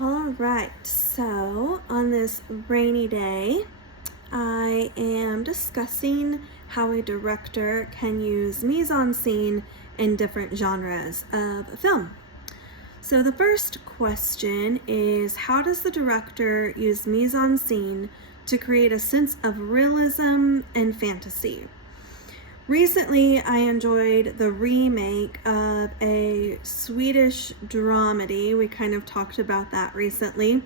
All right, so on this rainy day, I am discussing how a director can use mise-en-scene in different genres of film. So the first question is, how does the director use mise-en-scene to create a sense of realism and fantasy? Recently, I enjoyed the remake of a Swedish dramedy. We kind of talked about that recently.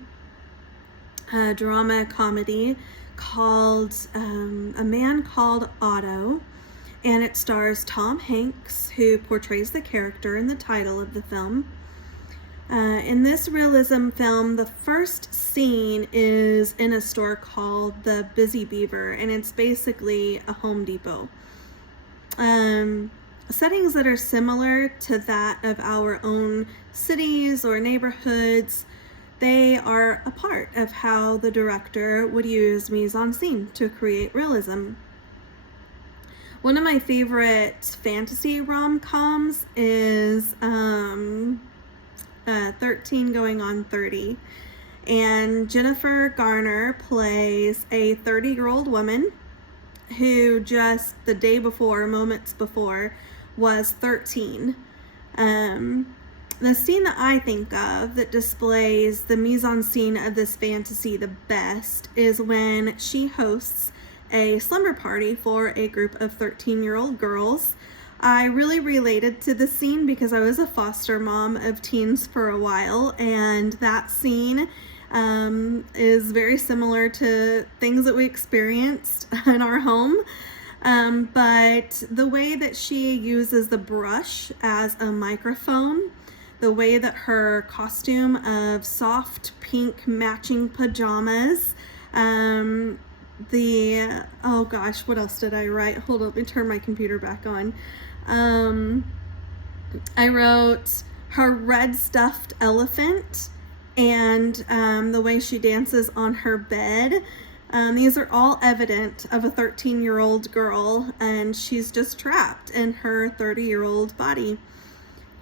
A drama comedy called A Man Called Otto, and it stars Tom Hanks, who portrays the character in the title of the film. In this realism film, the first scene is in a store called the Busy Beaver, and it's basically a Home Depot. Settings that are similar to that of our own cities or neighborhoods, they are a part of how the director would use mise-en-scene to create realism. One of my favorite fantasy rom-coms is 13 Going on 30, and Jennifer Garner plays a 30-year-old woman who just the day before, moments before, was 13. The scene that I think of that displays the mise-en-scene of this fantasy the best is when she hosts a slumber party for a group of 13-year-old girls. I really related to the scene because I was a foster mom of teens for a while, and that scene is very similar to things that we experienced in our home. But the way that she uses the brush as a microphone, the way that her costume of soft pink matching pajamas, oh gosh, what else did I write? Hold on, let me turn my computer back on. I wrote her red stuffed elephant and the way she dances on her bed. These are all evident of a 13-year-old girl, and she's just trapped in her 30-year-old body.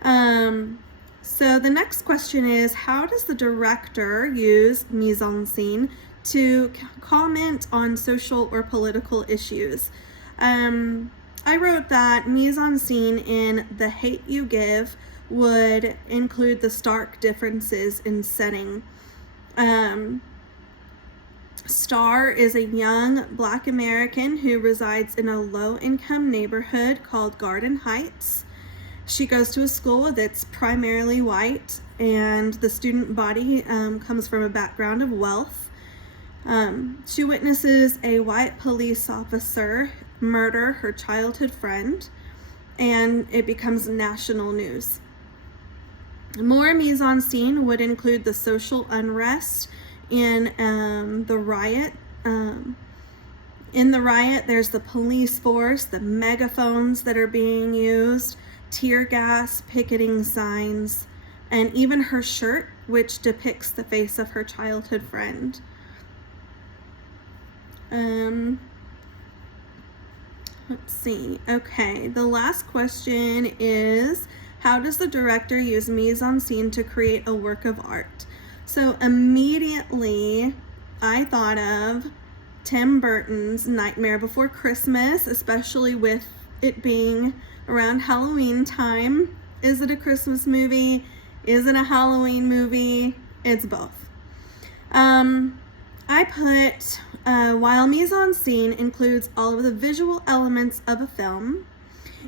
So the next question is, how does the director use mise-en-scene to comment on social or political issues? I wrote that mise-en-scene in The Hate U Give would include the stark differences in setting. Star is a young Black American who resides in a low-income neighborhood called Garden Heights. She goes to a school that's primarily white, and the student body comes from a background of wealth. She witnesses a white police officer murder her childhood friend, and it becomes national news. More mise-en-scene would include the social unrest in the riot. In the riot, there's the police force, the megaphones that are being used, tear gas, picketing signs, and even her shirt, which depicts the face of her childhood friend. Let's see. Okay, the last question is, how does the director use mise-en-scene to create a work of art? So immediately I thought of Tim Burton's Nightmare Before Christmas, especially with it being around Halloween time. Is it a Christmas movie? Is it a Halloween movie? It's both. I put, while mise-en-scene includes all of the visual elements of a film,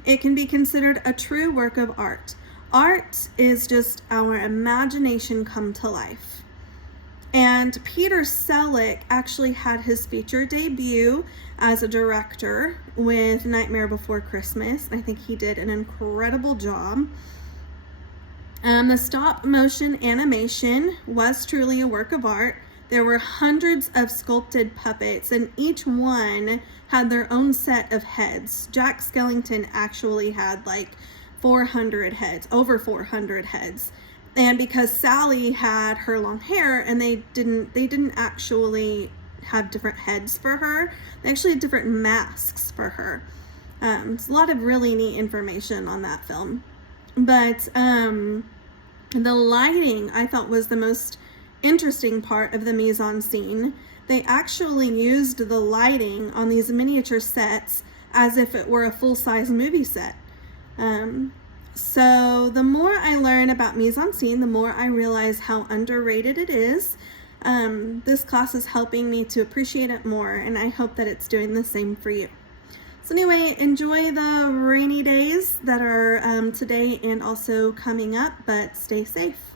it can be considered a true work of art. Art is just our imagination come to life. And Peter Selleck actually had his feature debut as a director with Nightmare Before Christmas. I think he did an incredible job. The stop motion animation was truly a work of art. There were hundreds of sculpted puppets, and each one had their own set of heads. Jack Skellington actually had like 400 heads, over 400 heads. And because Sally had her long hair, and they didn't actually have different heads for her, they actually had different masks for her. It's a lot of really neat information on that film. But the lighting I thought was the most interesting part of the mise-en-scene, they actually used the lighting on these miniature sets as if it were a full-size movie set. So the more I learn about mise-en-scene, the more I realize how underrated it is. This class is helping me to appreciate it more, and I hope that it's doing the same for you. So anyway, enjoy the rainy days that are today and also coming up, but stay safe.